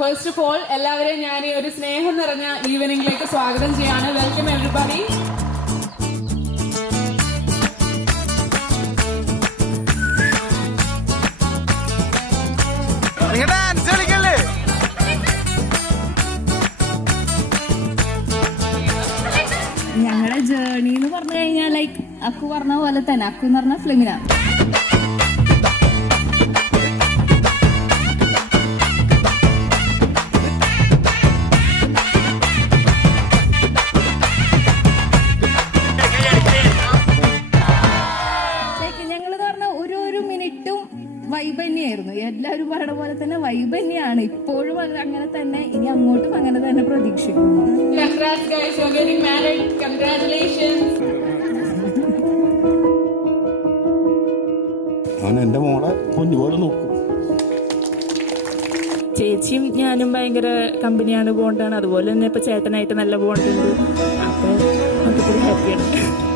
First of all എല്ലാവരെയും ഞാൻ ഈ ഒരു സ്നേഹം നിറഞ്ഞ ഈവനിംഗിലേക്ക് സ്വാഗതം ചെയ്യാണ്. Welcome everybody. ഞങ്ങളുടെ ജേർണി എന്ന് പറഞ്ഞു കഴിഞ്ഞാൽ ലൈക്ക് അക്കു പറഞ്ഞ പോലെ തന്നെ, അക്കു എന്ന് പറഞ്ഞ ഫിലിമിന വൈബ് തന്നെയായിരുന്നു. എല്ലാവരും പറയുന്ന പോലെ തന്നെ വൈബ് തന്നെയാണ് ഇപ്പോഴും, അങ്ങനെ തന്നെ ഇനി അങ്ങോട്ടും അങ്ങനെ തന്നെ പ്രതീക്ഷിക്കുന്നു. എന്റെ മോളെ കുഞ്ഞുപോലെ നോക്കും. ചേച്ചിയും ഞാനും ഭയങ്കര കമ്പനിയാണ്, ബോണ്ടാണ്. അതുപോലെ തന്നെ ഇപ്പൊ ചേട്ടനായിട്ട് നല്ല ബോണ്ടുണ്ട്. അപ്പൊ നമുക്കിപ്പോഴും ഹാപ്പിയാണ്.